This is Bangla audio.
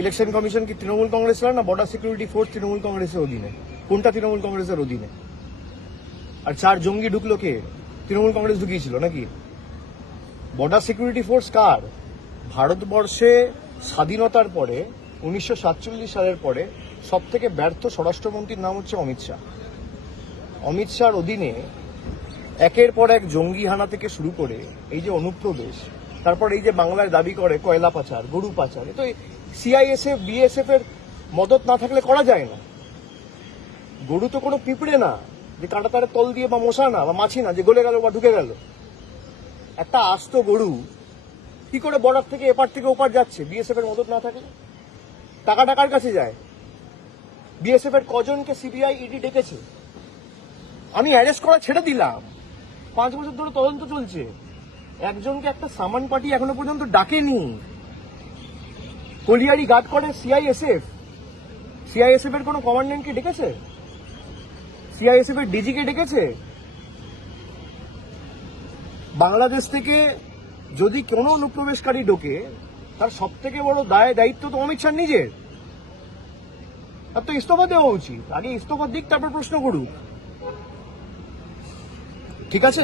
ইলেকশন কমিশন কি তৃণমূল কংগ্রেস না বর্ডার সিকিউরিটি ফোর্স তৃণমূল কংগ্রেসের অধীনে? কোনটা তৃণমূল কংগ্রেসের অধীনে? আর 4 জঙ্গি ঢুকলো কে? তৃণমূল কংগ্রেস ঢুকিয়েছিল নাকি? বর্ডার সিকিউরিটি ফোর্স কার? ভারতবর্ষে স্বাধীনতার পরে 1947 সালের পরে সব থেকে ব্যর্থ স্বরাষ্ট্রমন্ত্রীর নাম হচ্ছে অমিত শাহ। অমিত শাহর অধীনে একের পর এক জঙ্গি হানা থেকে শুরু করে এই যে অনুপ্রবেশ, তারপর এই যে বাংলায় দাবি করে কয়লা পাচার, গরু পাচার, তো সিআইএসএফ বিএসএফ এর মদত না থাকলে করা যায় না। গরু তো কোনো পিঁপড়ে না যে কাঁটা তারে তল দিয়ে, বা মশা না বা মাছি না যে গলে গেল বা ঢুকে গেল। একটা আস্ত গরু কি করে বর্ডার থেকে এপার থেকে ওপার যাচ্ছে বিএসএফ এর মদত না থাকলে? টাকা টাকার কাছে যায়। বিএসএফ এর কজনকে সিবিআই ইডি ডেকেছে? আমি অ্যারেস্ট করা ছেড়ে দিলাম, 5 বছর ধরে তদন্ত চলছে, একজনকে একটা সামান পার্টি এখনো পর্যন্ত ডাকেনি। কলিয়ারি গার্ড করে সিআইএসএফ। সিআইএসএফ এর কোনো কমান্ডেন্টকে ডেকেছে? সিআইএসএফ এর ডিজিকে ডেকেছে? বাংলাদেশ থেকে যদি কোনো অনুপ্রবেশকারী ঢোকে, তার সব থেকে বড় দায়িত্ব তো অমিত শাহ নিজের। তার তো ইস্তফা দেওয়া উচিত। আগে ইস্তফা দিক, তারপর প্রশ্ন করুক। ঠিক আছে।